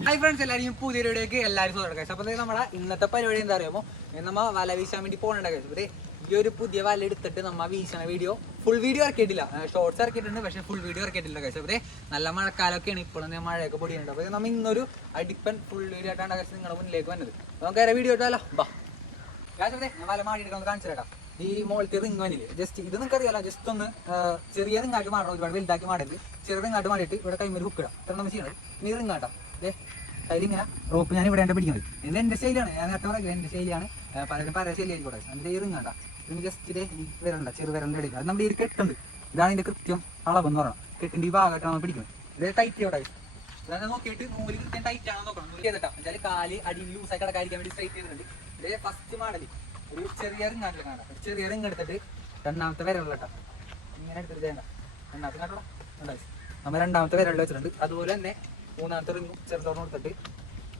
Hi friends എല്ലാവരും പുതിയ വീഡിയോക്ക് എല്ലാവരും സ്വാഗതം ദേ നമ്മുടെ ഇന്നത്തെ പരിപാടി എന്താ അറിയാമോ? നമ്മ വല വീശാൻ വേണ്ടി പോകണ്ട ഈ ഒരു പുതിയ വല എടുത്തിട്ട് നമ്മ വീശണ വീഡിയോ ഫുൾ വീഡിയോ ഇറക്കിയിട്ടില്ല. ഷോർട്സ് ഇറക്കിയിട്ടുണ്ട് പക്ഷേ ഫുൾ വീഡിയോ ഇറക്കിയിട്ടില്ല കഴിച്ചു അപ്പോൾ നല്ല മഴക്കാലമൊക്കെയാണ്. ഇപ്പോഴും മഴയൊക്കെ പൊടിയുണ്ട്. അപ്പോൾ നമ്മ ഇന്നൊരു അടിപ്പൻ ഫുൾ വീഡിയോ ആയിട്ടാണ് കഴിച്ചത് നിങ്ങളുടെ മുന്നിലേക്ക് വന്നത്. നമുക്ക് വേറെ വീഡിയോ ഇട്ടാലോ? ബാ. Guys, ഞാൻ വല മാടി എടുക്കാൻ കാണിച്ചു ഈ മോളത്തെ റിങ് വന്നില്ല? ജസ്റ്റ് ഇത് നിങ്ങൾക്ക് അറിയാലോ ജസ്റ്റ് ഒന്ന് ചെറിയ റിങ്ങാട്ട് മാറണം. ഒരുപാട് വലുതാക്കി മാടരുത് ചെറിയ റിങ്ങാട്ട് മാറിയിട്ട് ഇവിടെ കൈമൊരു ഹുക്ക് ഇടാം. ഇത്ര നമ്മൾ ചെയ്യണം നീ റിങ്ങാട്ടാ ഏ കയ്യിലിങ്ങനെ റോപ്പ് ഞാൻ ഇവിടെ പിടിക്കുന്നത് ഇത് എന്റെ ശൈലിയാണ്. ഞാൻ നേരത്തെ പറയുന്നത് എന്റെ ശൈലിയാണ്. പലരും പല ശൈലിയായിരിക്കും കൂടെ എന്റെ ഈ ഇതിന് ജസ്റ്റ് വരണ്ട ചെറു വരണ്ട ഇടയില്ല അത് നമ്മുടെ ഈ കെട്ടുണ്ട്. ഇതാണ് ഇതിന്റെ കൃത്യം അളവെന്ന് പറയണം. കെട്ടിന്റെ ഈ ഭാഗമായിട്ടാണ് നമ്മൾ പിടിക്കുന്നത്. ഇത് ടൈറ്റ് ചെയ്യോട്ടെ അതായത് നോക്കിയിട്ട് നൂൽ കൃത്യം ടൈറ്റ് ആണോ നോക്കണം. നൂൽ ചെയ്തിട്ടാ. വെച്ചാൽ കാൽ അടി ആയി കിടക്കാതിരിക്കാൻ വേണ്ടി സ്ട്രൈറ്റ് ചെയ്തിട്ടുണ്ട്. ഇതേ ഫസ്റ്റ് മോഡൽ ഒരു ചെറിയ റിങ് ആക്കി കാണാം ഒരു ചെറിയ റിങ് എടുത്തിട്ട് രണ്ടാമത്തെ വിരലുള്ള കേട്ടോ. ഇങ്ങനെ എടുത്തിട്ട് ചെയ്യണ്ട രണ്ടാമത്തെ കേട്ടോ നമ്മൾ രണ്ടാമത്തെ വരവുള്ള വെച്ചിട്ടുണ്ട്. അതുപോലെ തന്നെ മൂന്നാമത്തെ റിങ്ങും ചെറുതോടെ കൊടുത്തിട്ട്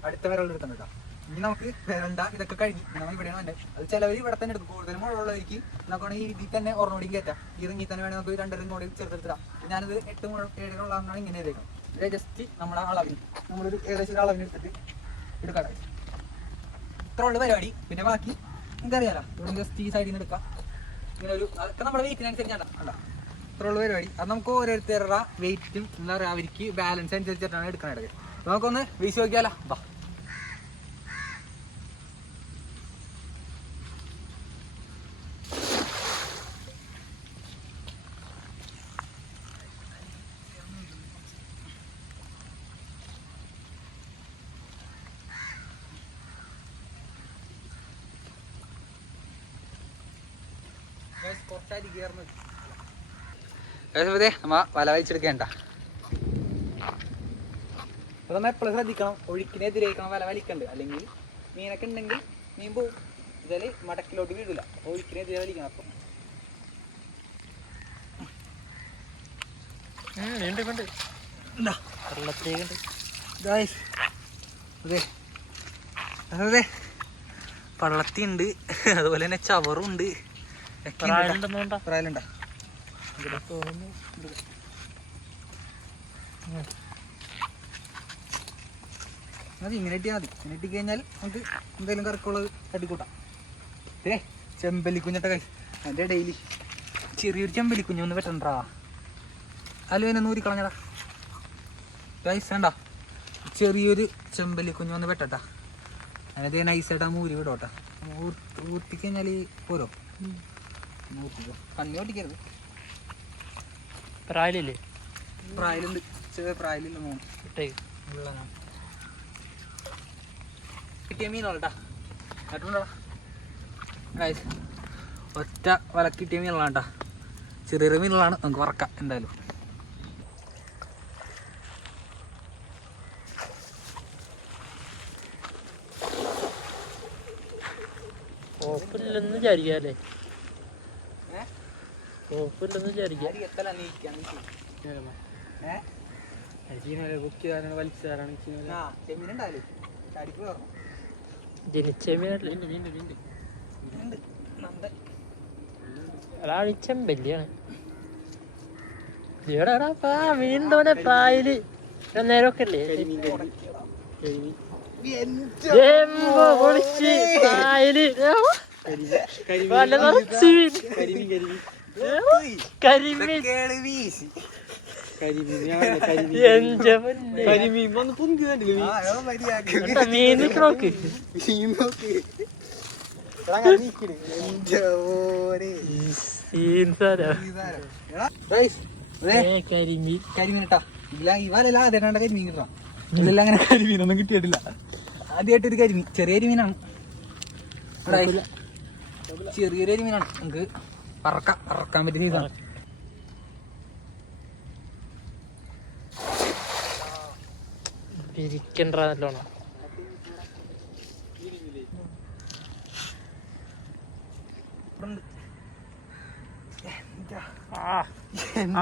അടുത്ത വരവുള്ള എടുത്തിട്ടുണ്ട് കേട്ടോ. ഇനി നമുക്ക് വരണ്ട. ഇതൊക്കെ കഴിഞ്ഞ് നമ്മൾ ഇവിടെയാണ് വേണ്ടത് അത് ചിലവർ ഇവിടെ തന്നെ എടുക്കും. കൂടുതലും മുഴുവനുള്ളവർക്ക് നമുക്ക് ഈ ഇതിൽ തന്നെ ഒരെണ്ണോടി കയറ്റാം. ഈ റിങ്ങിൽ തന്നെ വേണമെങ്കിൽ നമുക്ക് രണ്ടര റിങ് കൂടി ചെറുതെടുത്തിടാം ഞാനത് എട്ട് മുഴുവൻ ഏഴുകളാണെന്നാണ് ഇങ്ങനെ ചെയ്തേക്കണം ഇത് ജസ്റ്റ് നമ്മളെ അളവിന്. നമ്മളൊരു ഏകദേശം അളവിന് എടുത്തിട്ട് എടുക്കാം ഇത്ര ഉള്ള പരിപാടി. പിന്നെ ബാക്കി എനിക്കറിയാലോ. ഇവിടെ ജസ്റ്റ് ഈ സൈഡിൽ നിന്ന് എടുക്കാം. ഇങ്ങനെ ഒരു അതൊക്കെ നമ്മുടെ വെയിറ്റിനനുസരിച്ചാണ് അല്ല ഇത്ര ഉള്ള പരിപാടി. അത് നമുക്ക് ഓരോരുത്തരുടെ വെയിറ്റും എന്താ പറയുക അവർക്ക് ബാലൻസ് അനുസരിച്ചിട്ടാണ് ഇടയ്ക്ക്. നമുക്കൊന്ന് വീശി നോക്കിയാലോ? ബാ. നമ്മ വല വലിച്ചെടുക്കേണ്ട. അപ്പൊ നമ്മ എപ്പോഴും ശ്രദ്ധിക്കണം ഒഴുക്കിനെതിരേക്കണം വല വലിക്കണ്ട്. അല്ലെങ്കിൽ മീനൊക്കെ ഉണ്ടെങ്കിൽ മീൻ പോവും. ഇതാൽ മടക്കിലോട്ട് വീടില്ല അപ്പൊ ഒഴുക്കിനെതിരെ വലിക്കണം അപ്പം. പള്ളത്തി ഉണ്ട് അതുപോലെ തന്നെ ചവറും ഉണ്ട് പ്രായമുണ്ടെന്നുണ്ടാ പ്രായലുണ്ടാ മതി മതി. കഴിഞ്ഞാൽ നമുക്ക് എന്തെങ്കിലും കറക്കുള്ളത് തട്ടിക്കൂട്ടാം ഏ ചെമ്പല്ലിക്കുഞ്ഞിട്ട കൈ. എന്റെ ഡെയിലി ചെറിയൊരു ചെമ്പല്ലിക്കുഞ്ഞ് ഒന്ന് വെട്ടണ്ടാ. അലുവിനെ നൂരി കളഞ്ഞടാ ഗൈസ് വേണ്ട ചെറിയൊരു ചെമ്പല്ലിക്കുഞ്ഞ് ഒന്ന് വെട്ടട്ടാ. അതിനകത്ത് നൈസായിട്ടാ മൂരി വിടോട്ടാ. ഊർത്തി കഴിഞ്ഞാൽ പോരോ? ഊർത്തിക്കോ കണ്ണി ഓട്ടിക്കരുത് പ്രായലില്ലേ? പ്രായലുണ്ട്. ചെറിയ പ്രായലില്ല മോൻ. കിട്ടിയ കേട്ടുണ്ടോ ഒറ്റ വല കിട്ടിയ മീനുള്ളതാണ് കേട്ടാ ചെറിയ ചെറിയ മീനുകളാണ്. നമുക്ക് വറക്കാം എന്തായാലും. ഓപ്പില്ലെന്ന് വിചാരിക്കാല്ലേ ഓപ്പില്ലെന്ന് വിചാരിക്കാം. ജനിച്ച മീനല്ലേ അതാണ് ചെമ്പല്ലിയാണ്. മീനുണ്ടോനെ പ്രായൽ നേരമൊക്കെ അല്ലേ പ്രായൽ വല്ല നിറച്ച് കരിമീൻ. എന്റെ പൊന്നേ. എന്താ മീൻ? ഏ, കരിമീൻ. കരിമീനിട്ടാ ഇല്ല കരിമീൻ കിട്ടാം അങ്ങനെ കരിമീനൊന്നും കിട്ടിയിട്ടില്ല. ആദ്യമായിട്ട് ഒരു കരിമീൻ ചെറിയ കരിമീനാണ് ഇവിടെ ചെറിയൊരു കരിമീനാണ് നമുക്ക്. പറക്കാം പറക്കാൻ പറ്റുന്ന ഇതാണ്. പിരിക്കണ്ട നല്ലോണം.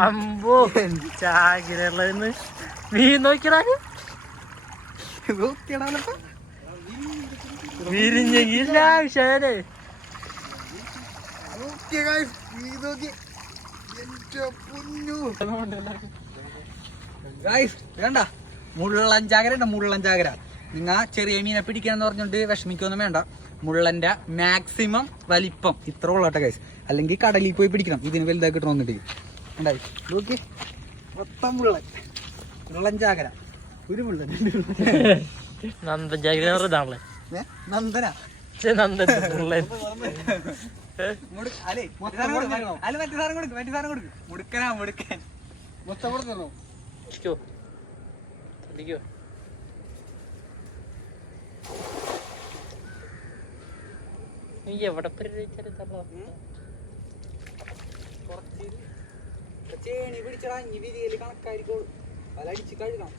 അമ്പോ. മീൻ വിരിഞ്ഞെങ്കില്ല ആവശ്യമാണ് Okay, guys. ഇത് നോക്കി. എന്റെ പൊന്നു. Guys, ഇത് കണ്ടാ? മുള്ളൻ ചാകര ഉണ്ട് മുള്ളൻ ചാകര നിങ്ങ ചെറിയ മീനെ പിടിക്കാന്ന് പറഞ്ഞോണ്ട് വിഷമിക്കൊന്നും വേണ്ട. മുള്ളന്റെ മാക്സിമം വലിപ്പം. ഇത്ര ഉള്ളട്ടെ കൈസ് അല്ലെങ്കിൽ കടലിൽ പോയി പിടിക്കണം. ഇതിന് വലുതായി കിട്ടണമെന്നിട്ട് ഉണ്ടായി നോക്കി. മൊത്തം മുള്ളൻ. മുള്ളൻ ചാകര ഒരു മുള്ളൻ ഇതാണല്ലേ ഏ? നന്ദന? മുടുക്കനാ മുടുക്കൻ. മൊത്തം അടിക്കോ അടിക്കോ നീ എവിടെ പരിചരിച്ചാലും കുറച്ച് ചേണി പിടിച്ചടാ ഇനി വിധിയിൽ കണക്കായിരിക്കും. വല അടിച്ച് കഴുകാം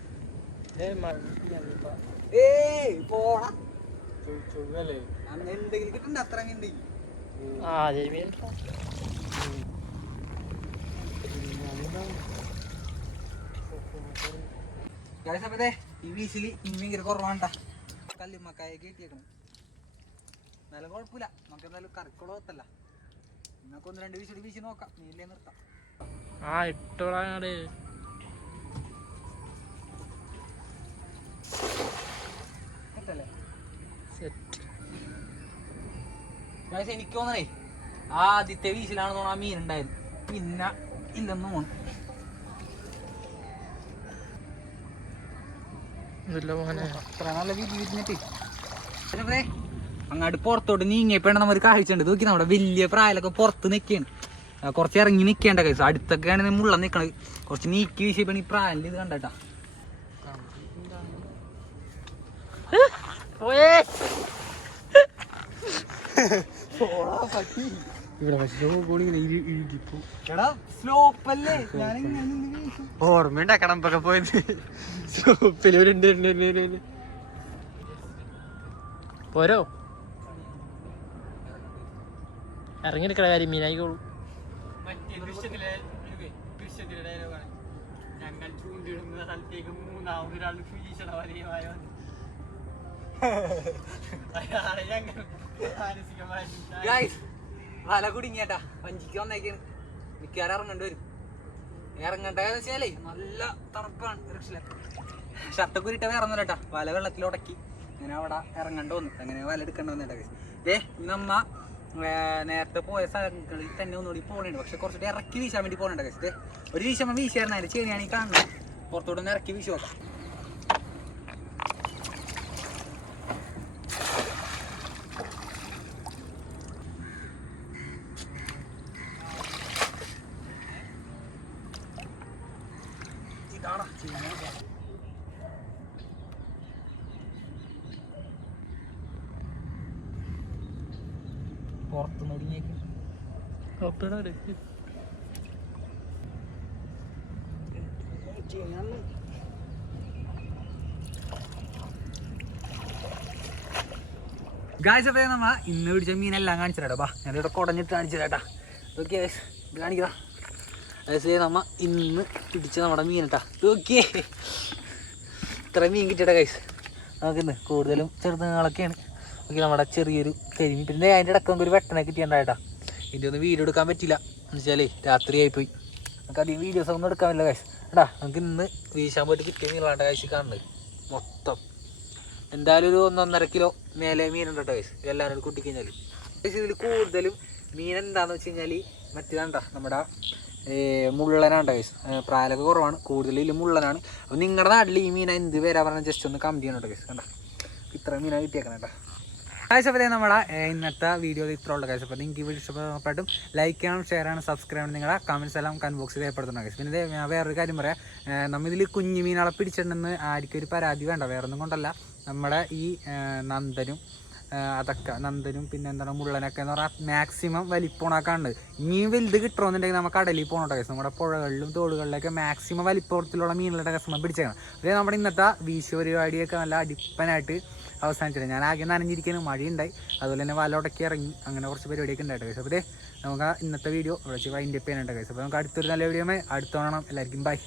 പോടാ. എന്തെങ്കിലും കിട്ടണ്ട? അത്ര ഉണ്ടെങ്കിൽ ആ ജൈമീൻ അപ്പതേ ഈ വീശിൽ ഇനി ഭയങ്കര കുറവാണ്ടാ കല്ലുമ്മക്കായ കയറ്റിയേക്കണം എന്നാലും കുഴപ്പമില്ല. നമുക്ക് എന്തായാലും കറിക്കുളത്തല്ല നിങ്ങൾക്ക് ഒന്ന് രണ്ട് വീശിൽ വീശി നോക്കാം. നീലേ നിർത്താം. ആ കേട്ടല്ലേ സെറ്റ് ഗായ്സ് എനിക്ക് തോന്നണേ ആദ്യത്തെ വീശിലാണ് തോന്നുന്നു ആ മീൻ ഉണ്ടായത്. പിന്നെ ഇല്ലെന്ന് തോന്നുന്നു. അത്ര നല്ല പിന്നെ അങ്ങോട്ട് പുറത്തോട്ട് നീങ്ങിയപ്പോഴാണ് നമ്മൾ കാഴ്ച ഉണ്ട്. നോക്കി നമ്മുടെ വലിയ പ്രായലൊക്കെ പുറത്ത് നിൽക്കുകയാണ്. കുറച്ച് ഇറങ്ങി നിൽക്കേണ്ട കൈസ് അടുത്തൊക്കെയാണ് മുള്ള നിൽക്കണത്. കുറച്ച് നീക്കി വീശിയപ്പോൾ ഈ പ്രായം ഇത് കണ്ടട്ടാ പോയേ. ഇവിടെ പക്ഷേ ഓർമ്മയുണ്ടാ കടമ്പൊക്കെ പോയത്? സ്ലോപ്പിൽ ഒരു ഉണ്ട്, ഉണ്ട്. പോരോ? ഇറങ്ങിയെടുക്കണ കാര്യം മീനായിക്കോളൂ. ഞങ്ങൾ ചൂണ്ടിടുന്ന സ്ഥലത്തേക്ക് മൂന്നാമതൊരാൾ വലയുമായി വന്നു. വല കുടുങ്ങിയേട്ടാ. വഞ്ചിക്ക് വന്നേക്കാണ്. മിക്കവാറും ഇറങ്ങേണ്ടി വരും. ഇറങ്ങണ്ട വെച്ചാലേ നല്ല തണുപ്പാണ് രക്ഷയില്ല ഷർട്ടൊക്കെ ഉരുട്ട വേറെ വല വെള്ളത്തിൽ ഉടക്കി. അങ്ങനെ അവിടെ ഇറങ്ങണ്ട വന്നു. അങ്ങനെ വല എടുക്കണ്ട വന്നേട്ടാ ഏ നമ്മ നേരത്തെ പോയ സ്ഥലങ്ങളിൽ തന്നെ ഒന്നുകൂടി പോകണുണ്ട് പക്ഷെ കുറച്ചുകൂടി ഇറക്കി വീശാൻ വേണ്ടി പോകണുണ്ട് കേസ് ഒരു വീശമ്മ വീശായിരുന്നു. അതിന്റെ ചെടിയാണ് ഈ കാണുന്നത്. പുറത്തോട്ട് ഒന്ന് ഇറക്കി വീശുവാ? ഇതാടാ ചെയ്യുന്നത്. പുറത്തുനിന്ന് ഒതുങ്ങിയേക്ക് ഗായ്സ് അപ്പോൾ ഇന്ന് പിടിച്ച മീനെല്ലാം കാണിച്ചു തരാട്ടോ ബാ ഞാനിവിടെ കുടഞ്ഞിട്ട് കാണിച്ചു തരാട്ടാ ഓക്കെ അതെ നമ്മ ഇന്ന് പിടിച്ച നമ്മുടെ മീൻ കേട്ടോ ഓക്കെ ഇത്ര മീൻ കിട്ടിയടാ കൈസ് നമുക്കിന്ന് കൂടുതലും ചെറുതുങ്ങളൊക്കെയാണ്. ഓക്കെ നമ്മുടെ ചെറിയൊരു കരിമീൻ. പിന്നെ അതിന്റെ ഇടയ്ക്ക് നമുക്ക് ഒരു വെട്ടനെ കിട്ടിയിട്ടുണ്ടായിട്ടാ. ഇതിന്റെ ഒന്നും വീഡിയോ എടുക്കാൻ പറ്റില്ല എന്ന് വെച്ചാലേ രാത്രിയായിപ്പോയി നമുക്ക് അധികം വീഡിയോസ് ഒന്നും എടുക്കാൻ പറ്റില്ല കൈസ് എടാ നമുക്ക് ഇന്ന് വീശാൻ പോയിട്ട് കിട്ടിയ മീനുകളാണ് കൈസ് കാണുന്നത്. മൊത്തം. എന്തായാലും ഒരു ഒന്നൊന്നര കിലോ മേലെ മീനുണ്ട് കൈസ് ഇതെല്ലാം കൂടി കൂട്ടിക്കഴിഞ്ഞാൽ ഇതിൽ കൂടുതലും മീൻ എന്താണെന്ന് വെച്ച് കഴിഞ്ഞാൽ മറ്റേതാണ്ട നമ്മുടെ മുള്ളനാണ് ഗൈസ് പ്രായലൊക്കെ കുറവാണ്. കൂടുതലും ഇതിൽ മുള്ളനാണ്. അപ്പോൾ നിങ്ങളുടെ നാട്ടിൽ ഈ മീൻ എന്ത് പേരാ പറഞ്ഞാൽ ജസ്റ്റ് ഒന്ന് കമ്പി ചെയ്യണം കേസ് കണ്ട? ഇത്ര മീനാണ് കിട്ടിയേക്കണം കേട്ടോ ഗൈസ് അപ്പോൾ നമ്മുടെ ഇന്നത്തെ വീഡിയോ ഇത്ര ഉള്ള ഗൈസ് അപ്പോൾ നിങ്ങൾക്ക് ഈ വീഡിയോ ഇഷ്ടപ്പെട്ടും ലൈക്ക് ചെയ്യണം ഷെയർ ചെയ്യണം സബ്സ്ക്രൈബ് ചെയ്യണം നിങ്ങളുടെ കമൻസ് എല്ലാം കമന്റ് ബോക്സിൽ രേഖപ്പെടുത്തണം കേസ് പിന്നെ ഞാൻ വേറൊരു കാര്യം പറയാം. നമ്മളിതിൽ കുഞ്ഞു മീനുകളെ പിടിച്ചിട്ടുണ്ടെന്ന് ആർക്കും ഒരു പരാതി വേണ്ട. വേറൊന്നും കൊണ്ടല്ല. നമ്മുടെ ഈ നന്ദനും അതൊക്കെ. നന്ദനും പിന്നെ എന്താണ് മുള്ളനൊക്കെ എന്ന് പറഞ്ഞാൽ മാക്സിമം വലിപ്പമുണക്കാണ്ട് ഇനിയും വലുത് കിട്ടണമെന്നുണ്ടെങ്കിൽ നമുക്ക് കടലിൽ പോകണം കേസ് നമ്മുടെ പുഴകളിലും തോടുകളിലൊക്കെ മാക്സിമം വലിപ്പത്തിലുള്ള മീനുകളുടെ കസമം പിടിച്ചേക്കണം. അതേ നമ്മുടെ ഇന്നത്തെ വീശു പരിപാടിയൊക്കെ നല്ല അടിപ്പനായിട്ട് അവസാനിച്ചിട്ട് ഞാൻ ആകെ നനഞ്ഞിരിക്കുന്നു. മഴയുണ്ടായി. അതുപോലെ തന്നെ വലോടൊക്കെ ഇറങ്ങി. അങ്ങനെ കുറച്ച് പരിപാടിയൊക്കെ ഉണ്ടായിട്ട് കേസ് അപ്പോൾ നമുക്ക് ഇന്നത്തെ വീഡിയോ ഇവിടെ വൈൻഡപ്പ് ചെയ്യാനുണ്ട് കേസ് അപ്പോൾ നമുക്ക് അടുത്തൊരു നല്ല വീഡിയോ അടുത്തോണം എല്ലാവർക്കും ബൈ